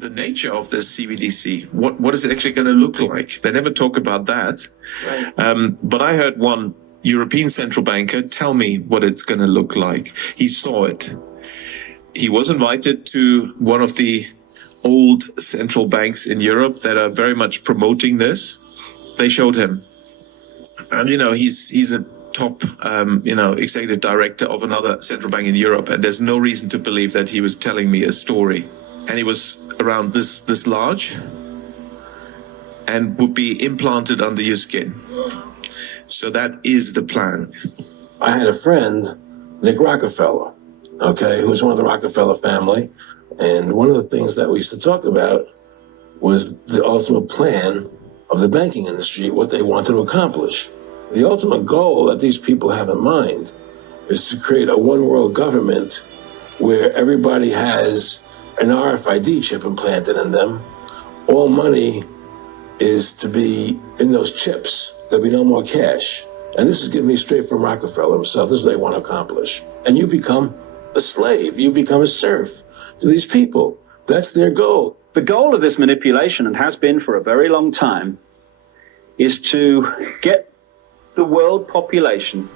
the nature of this CBDC. What is it actually going to look like? They never talk about that. Right. But I heard one European central banker tell me what it's going to look like. He saw it. He was invited to one of the old central banks in Europe that are very much promoting this. They showed him. And, he's a top, executive director of another central bank in Europe. And there's no reason to believe that he was telling me a story. And he was around this large and would be implanted under your skin. So that is the plan. I had a friend, Nick Rockefeller, who was one of the Rockefeller family. And one of the things that we used to talk about was the ultimate plan of the banking industry, what they wanted to accomplish. The ultimate goal that these people have in mind is to create a one world government where everybody has an RFID chip implanted in them. All money is to be in those chips. There'll be no more cash. And this is getting me straight from Rockefeller himself. This is what they want to accomplish. And you become a slave. You become a serf to these people. That's their goal. The goal of this manipulation, and has been for a very long time, is to get the world population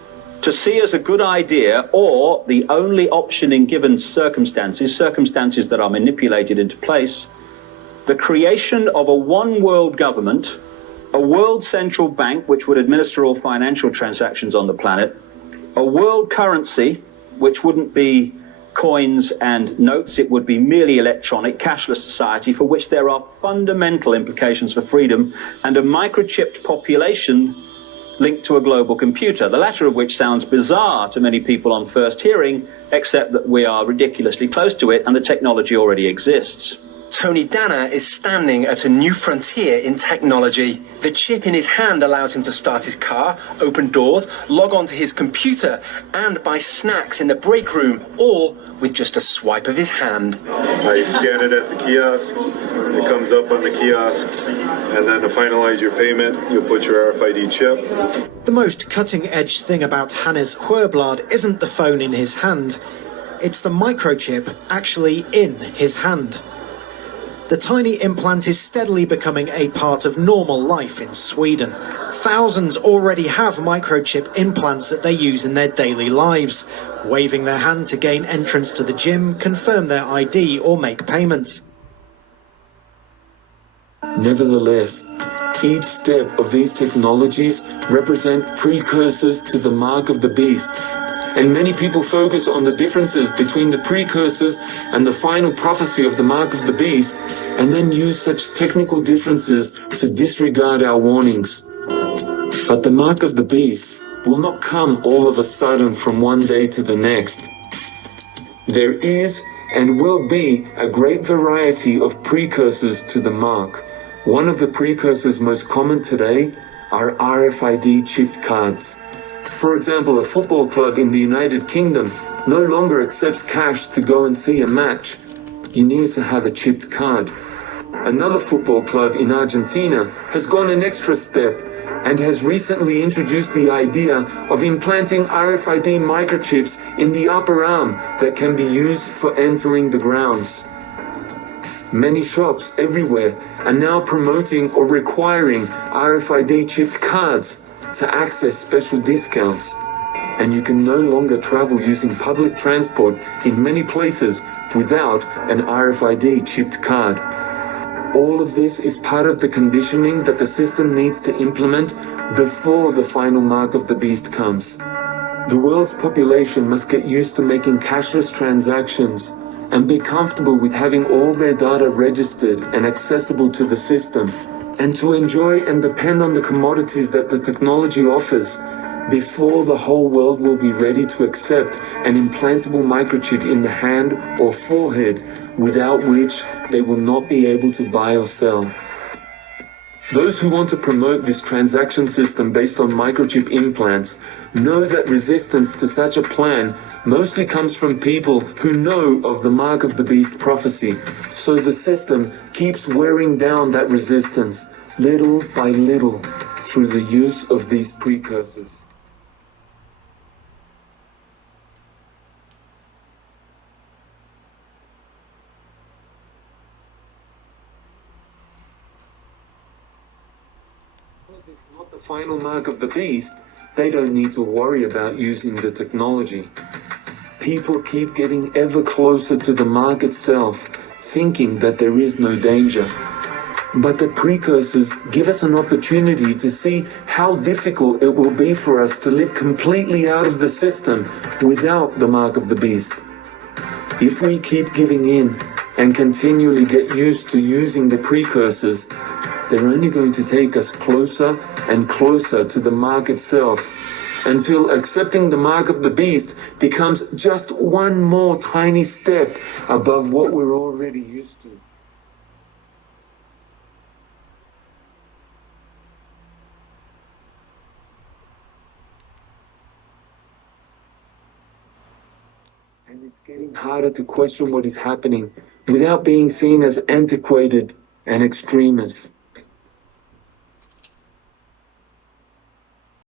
to see as a good idea, or the only option in given circumstances that are manipulated into place, the creation of a one world government, a world central bank which would administer all financial transactions on the planet, a world currency which wouldn't be coins and notes, it would be merely electronic, cashless society for which there are fundamental implications for freedom, and a microchipped population linked to a global computer, the latter of which sounds bizarre to many people on first hearing, except that we are ridiculously close to it and the technology already exists. Tony Danner is standing at a new frontier in technology. The chip in his hand allows him to start his car, open doors, log onto his computer, and buy snacks in the break room, all with just a swipe of his hand. You scan it at the kiosk, it comes up on the kiosk, and then to finalize your payment, you'll put your RFID chip. The most cutting-edge thing about Hannes Huerblad isn't the phone in his hand, it's the microchip actually in his hand. The tiny implant is steadily becoming a part of normal life in Sweden. Thousands already have microchip implants that they use in their daily lives, waving their hand to gain entrance to the gym, confirm their ID or make payments. Nevertheless, each step of these technologies represent precursors to the mark of the beast. And many people focus on the differences between the precursors and the final prophecy of the mark of the beast, and then use such technical differences to disregard our warnings. But the mark of the beast will not come all of a sudden from one day to the next. There is and will be a great variety of precursors to the mark. One of the precursors most common today are RFID chipped cards. For example, a football club in the United Kingdom no longer accepts cash to go and see a match. You need to have a chipped card. Another football club in Argentina has gone an extra step and has recently introduced the idea of implanting RFID microchips in the upper arm that can be used for entering the grounds. Many shops everywhere are now promoting or requiring RFID chipped cards to access special discounts, and you can no longer travel using public transport in many places without an RFID chipped card. All of this is part of the conditioning that the system needs to implement before the final mark of the beast comes. The world's population must get used to making cashless transactions and be comfortable with having all their data registered and accessible to the system, and to enjoy and depend on the commodities that the technology offers before the whole world will be ready to accept an implantable microchip in the hand or forehead, without which they will not be able to buy or sell. Those who want to promote this transaction system based on microchip implants know that resistance to such a plan mostly comes from people who know of the mark of the beast prophecy. So the system keeps wearing down that resistance little by little through the use of these precursors. it's not the final mark of the beast, they don't need to worry about using the technology. People keep getting ever closer to the mark itself, thinking that there is no danger. But the precursors give us an opportunity to see how difficult it will be for us to live completely out of the system without the mark of the beast. If we keep giving in and continually get used to using the precursors, they're only going to take us closer and closer to the mark itself, until accepting the mark of the beast becomes just one more tiny step above what we're already used to. And it's getting harder to question what is happening without being seen as antiquated and extremist.